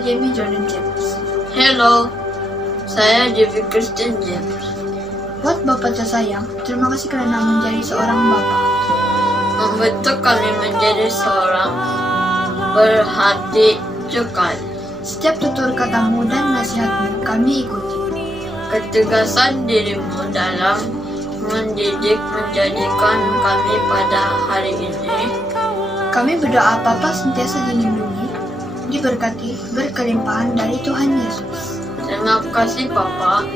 Jamie Jordan James. Hello, saya Jamie Christian James. Buat Bapak tersayang, terima kasih karena menjadi seorang Bapak. Membentuk kami menjadi seorang berhati cukai. Setiap tutur katamu dan nasihatmu kami ikuti. Ketegasan dirimu dalam mendidik menjadikan kami pada hari ini. Kami berdoa Papa sentiasa dilindungi, diberkati, berkelimpahan dari Tuhan Yesus. Terima kasih Papa.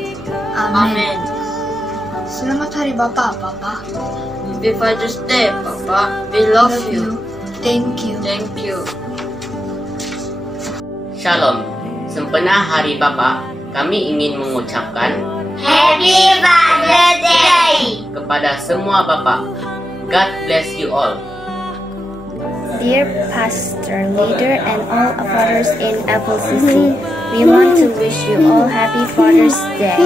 Amin. Selamat Hari Bapa, Papa. Happy Father's Day, Papa. We love you. Thank you. Thank you. Shalom, sempena Hari Bapa, kami ingin mengucapkan Happy Father's Day! kepada semua Bapak. God bless you all. Dear Pastor, Leader, and all fathers in FLCC, we want to wish you all Happy Father's Day.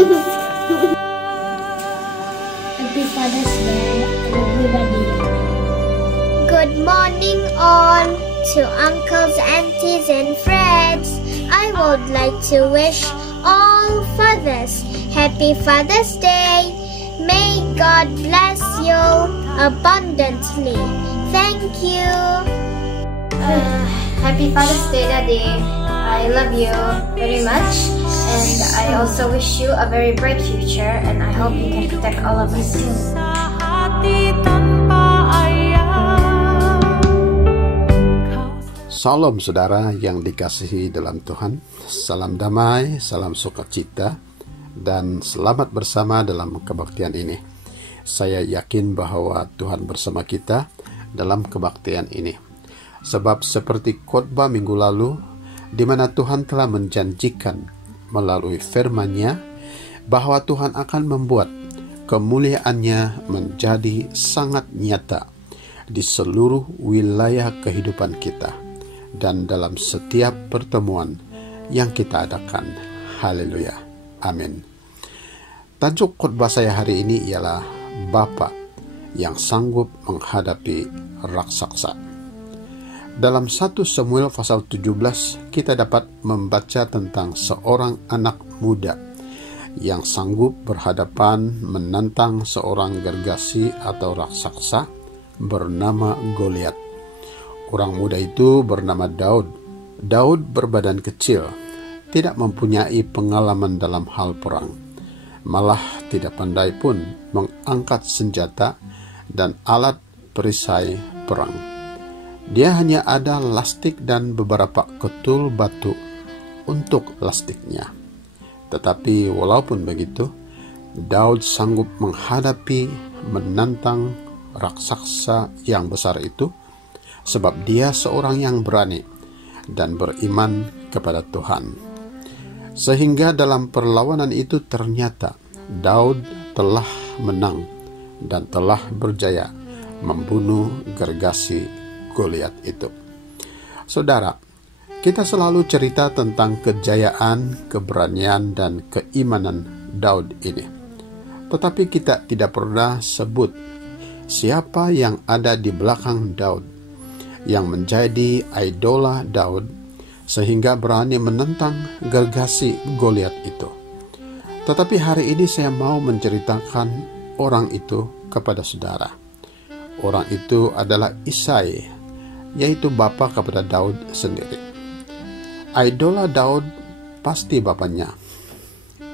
Happy Father's Day, everybody. Good morning all to uncles, aunties, and friends. I would like to wish all fathers Happy Father's Day. May God bless you abundantly. Thank you. Happy Father's Day, Daddy. I love you very much, and I also wish you a very bright future, and I hope you can protect all of us. Salam saudara yang dikasihi dalam Tuhan. Salam damai, salam sukacita, dan selamat bersama dalam kebaktian ini. Saya yakin bahwa Tuhan bersama kita dalam kebaktian ini. Sebab seperti khotbah minggu lalu, di mana Tuhan telah menjanjikan melalui firman-Nya bahwa Tuhan akan membuat kemuliaan-Nya menjadi sangat nyata di seluruh wilayah kehidupan kita dan dalam setiap pertemuan yang kita adakan. Haleluya. Amin. Tajuk khotbah saya hari ini ialah Bapa yang sanggup menghadapi raksasa. Dalam 1 Samuel pasal 17 kita dapat membaca tentang seorang anak muda yang sanggup berhadapan menantang seorang gergasi atau raksasa bernama Goliat. Orang muda itu bernama Daud. Daud berbadan kecil, tidak mempunyai pengalaman dalam hal perang, malah tidak pandai pun mengangkat senjata dan alat perisai perang. Dia hanya ada lastik dan beberapa ketul batu untuk lastiknya. Tetapi walaupun begitu, Daud sanggup menghadapi, menantang raksasa yang besar itu, sebab dia seorang yang berani dan beriman kepada Tuhan. Sehingga dalam perlawanan itu ternyata Daud telah menang dan telah berjaya membunuh gergasi Goliat itu. Saudara, kita selalu cerita tentang kejayaan, keberanian, dan keimanan Daud ini. Tetapi kita tidak pernah sebut siapa yang ada di belakang Daud, yang menjadi idola Daud, sehingga berani menentang gergasi Goliat itu. Tetapi hari ini saya mau menceritakan orang itu kepada saudara. Orang itu adalah Isai, yaitu bapa kepada Daud sendiri. Idola Daud pasti bapaknya.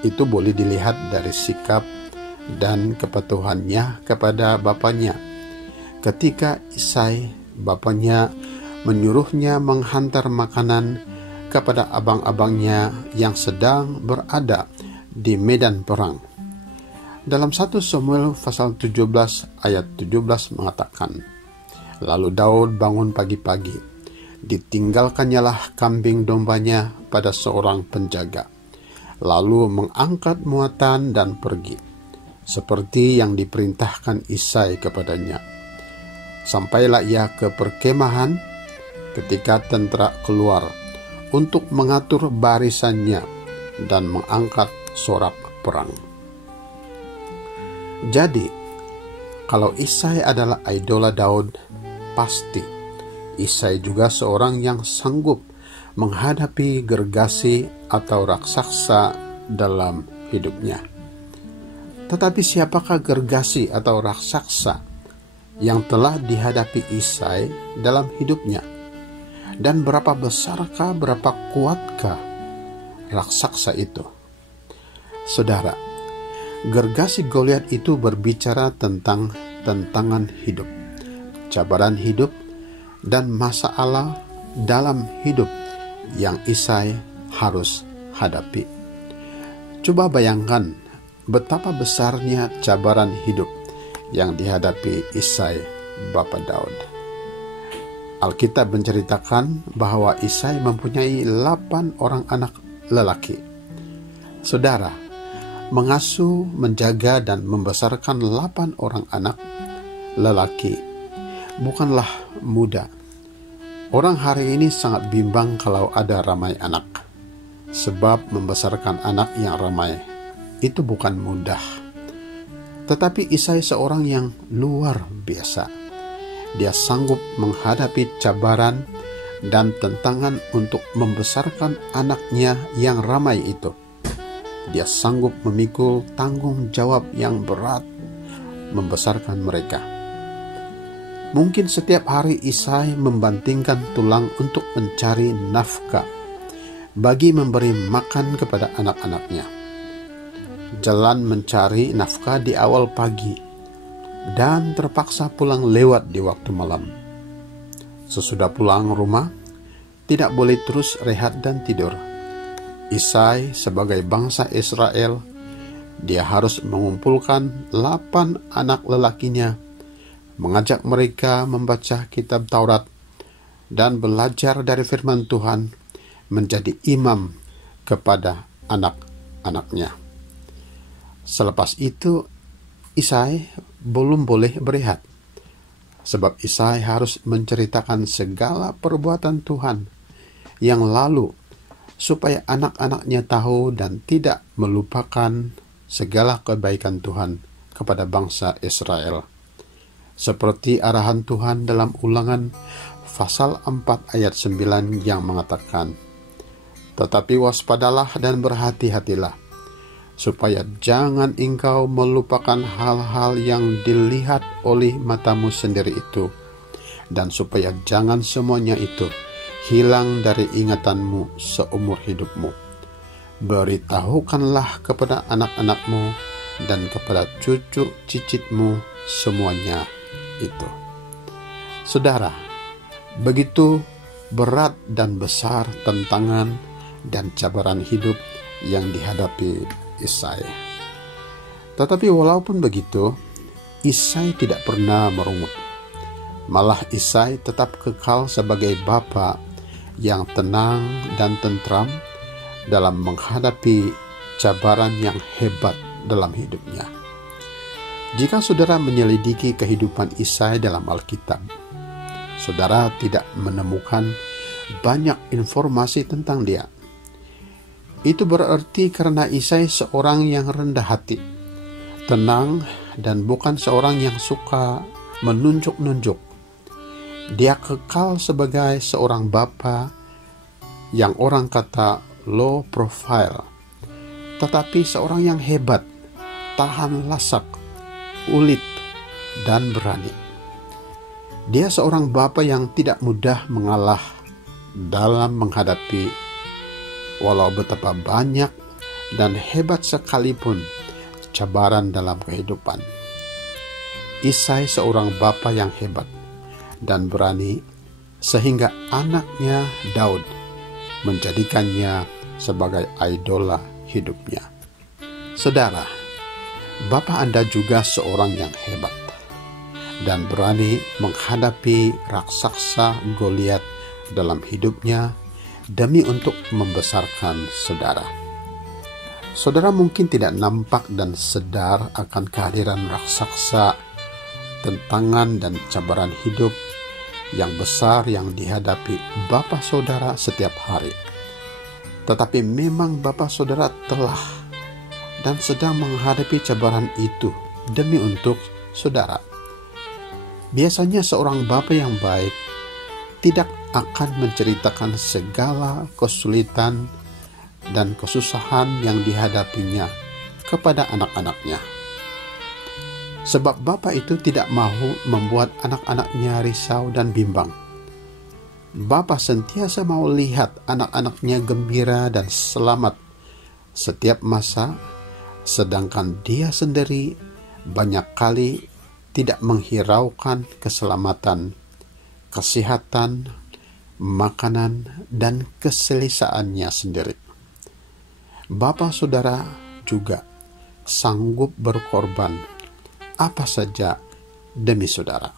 Itu boleh dilihat dari sikap dan kepatuhannya kepada bapaknya. Ketika Isai, bapaknya, menyuruhnya menghantar makanan kepada abang-abangnya yang sedang berada di medan perang. Dalam 1 Samuel pasal 17 ayat 17 mengatakan, lalu Daud bangun pagi-pagi, ditinggalkannyalah kambing dombanya pada seorang penjaga, lalu mengangkat muatan dan pergi, seperti yang diperintahkan Isai kepadanya. Sampailah ia ke perkemahan ketika tentara keluar untuk mengatur barisannya dan mengangkat sorak perang. Jadi, kalau Isai adalah idola Daud, pasti Isai juga seorang yang sanggup menghadapi gergasi atau raksasa dalam hidupnya. Tetapi siapakah gergasi atau raksasa yang telah dihadapi Isai dalam hidupnya? Dan berapa besarkah, berapa kuatkah raksasa itu? Saudara, gergasi Goliat itu berbicara tentang tantangan hidup, cabaran hidup, dan masalah dalam hidup yang Isai harus hadapi. Coba bayangkan betapa besarnya cabaran hidup yang dihadapi Isai, Bapa Daud. Alkitab menceritakan bahwa Isai mempunyai 8 orang anak lelaki. Saudara, mengasuh, menjaga, dan membesarkan 8 orang anak lelaki bukanlah mudah. Orang hari ini sangat bimbang kalau ada ramai anak, sebab membesarkan anak yang ramai itu bukan mudah. Tetapi Isai seorang yang luar biasa. Dia sanggup menghadapi cabaran dan tantangan untuk membesarkan anaknya yang ramai itu. Dia sanggup memikul tanggung jawab yang berat membesarkan mereka. Mungkin setiap hari Isai membantingkan tulang untuk mencari nafkah bagi memberi makan kepada anak-anaknya. Jalan mencari nafkah di awal pagi dan terpaksa pulang lewat di waktu malam. Sesudah pulang rumah, tidak boleh terus rehat dan tidur. Isai sebagai bangsa Israel, dia harus mengumpulkan 8 anak lelakinya, mengajak mereka membaca kitab Taurat dan belajar dari firman Tuhan, menjadi imam kepada anak-anaknya. Selepas itu, Isai belum boleh berehat, sebab Isai harus menceritakan segala perbuatan Tuhan yang lalu, supaya anak-anaknya tahu dan tidak melupakan segala kebaikan Tuhan kepada bangsa Israel. Seperti arahan Tuhan dalam Ulangan pasal 4 ayat 9 yang mengatakan, "Tetapi waspadalah dan berhati-hatilah, supaya jangan engkau melupakan hal-hal yang dilihat oleh matamu sendiri itu, dan supaya jangan semuanya itu hilang dari ingatanmu seumur hidupmu. Beritahukanlah kepada anak-anakmu dan kepada cucu cicitmu semuanya itu." Saudara, begitu berat dan besar tantangan dan cabaran hidup yang dihadapi Isai. Tetapi walaupun begitu, Isai tidak pernah merungut. Malah Isai tetap kekal sebagai bapa yang tenang dan tentram dalam menghadapi cabaran yang hebat dalam hidupnya. Jika saudara menyelidiki kehidupan Isai dalam Alkitab, saudara tidak menemukan banyak informasi tentang dia. Itu berarti karena Isai seorang yang rendah hati, tenang, dan bukan seorang yang suka menunjuk-nunjuk. Dia kekal sebagai seorang bapa yang orang kata low profile, tetapi seorang yang hebat, tahan lasak, ulit, dan berani. Dia seorang bapa yang tidak mudah mengalah dalam menghadapi walau betapa banyak dan hebat sekalipun cabaran dalam kehidupan. Isai seorang bapa yang hebat dan berani, sehingga anaknya Daud menjadikannya sebagai idola hidupnya. Saudara, bapa Anda juga seorang yang hebat dan berani menghadapi raksasa Goliat dalam hidupnya demi untuk membesarkan saudara. Saudara mungkin tidak nampak dan sadar akan kehadiran raksasa, tantangan dan cabaran hidup yang besar yang dihadapi bapa saudara setiap hari. Tetapi memang bapa saudara telah dan sedang menghadapi cabaran itu demi untuk saudara. Biasanya seorang bapa yang baik tidak akan menceritakan segala kesulitan dan kesusahan yang dihadapinya kepada anak-anaknya. Sebab Bapa itu tidak mau membuat anak-anaknya risau dan bimbang. Bapa sentiasa mau lihat anak-anaknya gembira dan selamat setiap masa, sedangkan dia sendiri banyak kali tidak menghiraukan keselamatan, kesehatan, makanan, dan keselisaannya sendiri. Bapa saudara juga sanggup berkorban apa saja demi saudara.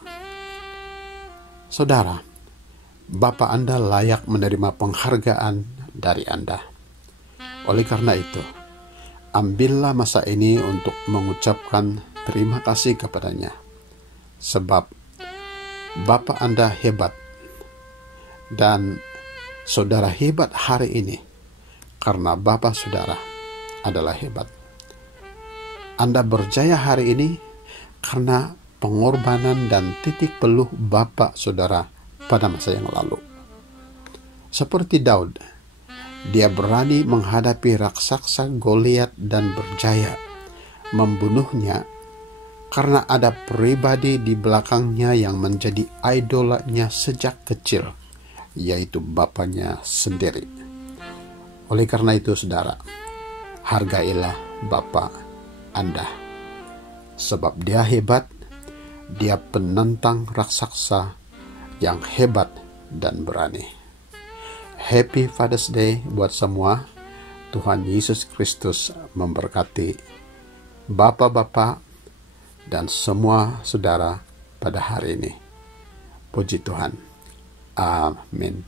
Saudara, Bapa Anda layak menerima penghargaan dari Anda. Oleh karena itu, ambillah masa ini untuk mengucapkan terima kasih kepadanya. Sebab Bapa Anda hebat dan saudara hebat hari ini karena Bapa saudara adalah hebat. Anda berjaya hari ini karena pengorbanan dan titik peluh Bapa saudara pada masa yang lalu. Seperti Daud, dia berani menghadapi raksasa Goliat dan berjaya membunuhnya karena ada pribadi di belakangnya yang menjadi idolanya sejak kecil, yaitu bapaknya sendiri. Oleh karena itu saudara, hargailah Bapa Anda. Sebab dia hebat, dia penentang raksasa yang hebat dan berani. Happy Father's Day buat semua. Tuhan Yesus Kristus memberkati bapak-bapak dan semua saudara pada hari ini. Puji Tuhan. Amin.